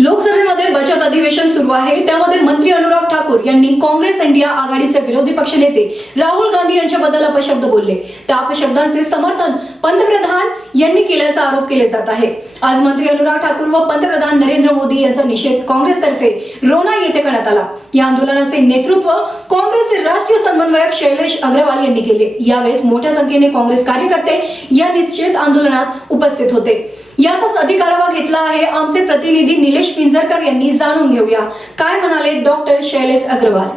लोकसभेमध्ये बचत अधिवेशन सुरू आहे. त्यामध्ये मंत्री अनुराग ठाकूर यांनी काँग्रेस इंडिया आघाडीचे विरोधी पक्ष नेते राहुल गांधी यांच्याबद्दल अपशब्द बोलले. त्या अपशब्दांचे समर्थन पंतप्रधान यांनी केल्याचा आरोप केले जात आहे. आज मंत्री अनुराग ठाकूर व पंतप्रधान नरेंद्र मोदी यांचा निषेध काँग्रेसतर्फे रोना येथे करण्यात आला. या आंदोलनाचे नेतृत्व काँग्रेसचे राष्ट्रीय समन्वयक शैलेश अग्रवाल यांनी केले. यावेळेस मोठ्या संख्येने काँग्रेस कार्यकर्ते या निषेध आंदोलनात उपस्थित होते. याचाच अधिक आढावा घेतला आहे आमचे प्रतिनिधी निलेश पिंजरकर यांनी. जाणून घेऊया. काय म्हणाले डॉक्टर शैलेश अग्रवाल?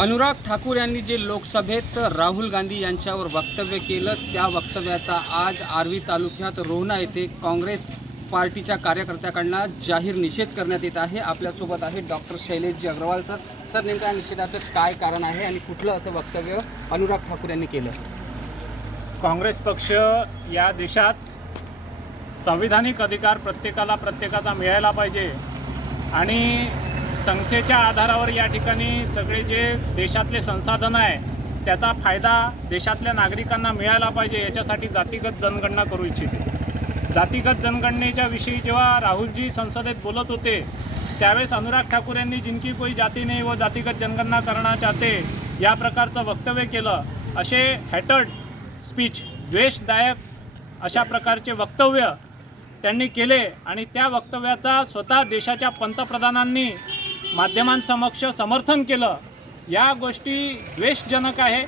अनुराग ठाकूर यांनी जे लोकसभेत राहुल गांधी यांच्यावर वक्तव्य केलं त्या वक्तव्याचा आज आर्वी तालुक्यात रोहना येथे काँग्रेस पार्टीच्या कार्यकर्त्याकडनं जाहीर निषेध करण्यात येत आहे. आपल्यासोबत आहे डॉक्टर शैलेशजी अग्रवाल सर. सर नेमक्या निषेधाचं काय कारण आहे आणि कुठलं असं वक्तव्य अनुराग ठाकूर यांनी केलं? काँग्रेस पक्ष या देशात संविधानिक अधिकार प्रत्येकाला प्रत्येकाचा मिळायला पाहिजे. आणि संख्येच्या आधारावर या ठिकाणी सगळे जे देशातले संसाधन आहे त्याचा फायदा देशातल्या नागरिकांना मिळायला पाहिजे याच्यासाठी जातीगत जनगणना करू इच्छिते. जातीगत जनगणनेच्या विषयी जेव्हा राहुलजी संसदेत बोलत होते त्यावेळेस अनुराग ठाकूर यांनी जिनकी कोई जाती नाही व जातीगत जनगणना करणं चाहते या प्रकारचं वक्तव्य केलं. असे हॅटर्ड स्पीच द्वेषदायक अशा प्रकारचे वक्तव्य त्यांनी केले आणि त्या वक्तव्याचा स्वतः देशाच्या पंतप्रधानांनी माध्यमांसमक्ष समर्थन केलं. या गोष्टी द्वेषजनक आहे.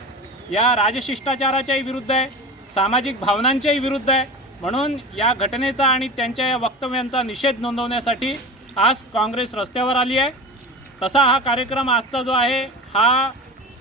या राजशिष्टाचाराच्याही विरुद्ध आहे. सामाजिक भावनांच्याही विरुद्ध आहे. म्हणून या घटनेचा आणि त्यांच्या या वक्तव्यांचा निषेध नोंदवण्यासाठी आज काँग्रेस रस्त्यावर आली आहे. तसा हा कार्यक्रम आजचा जो आहे हा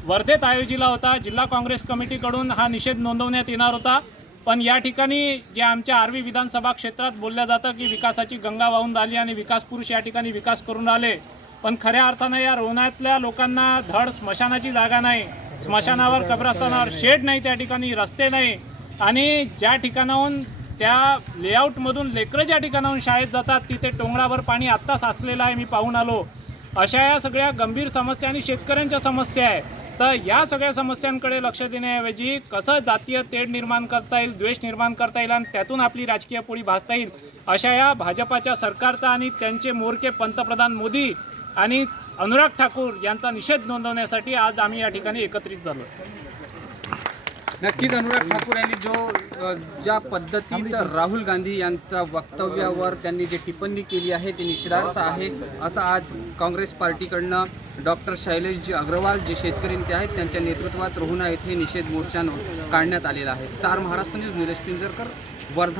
वर्धेत आयोजिला होता. जिल्हा काँग्रेस कमिटीकडून हा निषेध नोंदवण्यात येणार होता. पण या ठिकाणी जे आमच्या आर्वी विधानसभा क्षेत्रात बोललं जातं की विकासाची गंगा वाहून राहिली आणि विकास पुरुष या ठिकाणी विकास करून राहिले. पण खऱ्या अर्थानं या रोहनातल्या लोकांना धड स्मशानाची जागा नाही. स्मशानावर कब्रस्तानावर शेड नाही त्या ठिकाणी रस्ते नाही. आणि ज्या ठिकाणाहून त्या लेआउटमधून लेकरं ज्या ठिकाणाहून शाळेत जातात तिथे टोंगळावर पाणी आत्ता साचलेलं आहे मी पाहून आलो. अशा या सगळ्या गंभीर समस्या आणि शेतकऱ्यांच्या समस्या आहे. तर या सगळ्या समस्यांकडे लक्ष देण्याऐवजी कसं जातीय तेढ निर्माण करता येईल द्वेष निर्माण करता येईल आणि त्यातून आपली राजकीय पोळी भासता येईल अशा या भाजपाच्या सरकारचा आणि त्यांचे मोरके पंतप्रधान मोदी आणि अनुराग ठाकूर यांचा निषेध नोंदवण्यासाठी आज आम्ही या ठिकाणी एकत्रित झालो. नक्कीच अनुराग ठाकूर यांनी जो ज्या पद्धतीत राहुल गांधी यांच्या वक्तव्यावर त्यांनी जे टिप्पणी केली आहे ती निषेधार्थ आहे असं आज काँग्रेस पार्टीकडनं डॉक्टर शैलेशजी अग्रवाल जे शेतकरी नेते आहेत त्यांच्या नेतृत्वात रोहुणा येथे निषेध मोर्चा काढण्यात आलेला आहे. Star Maharashtra news Nilesh Pinjarkar Wardha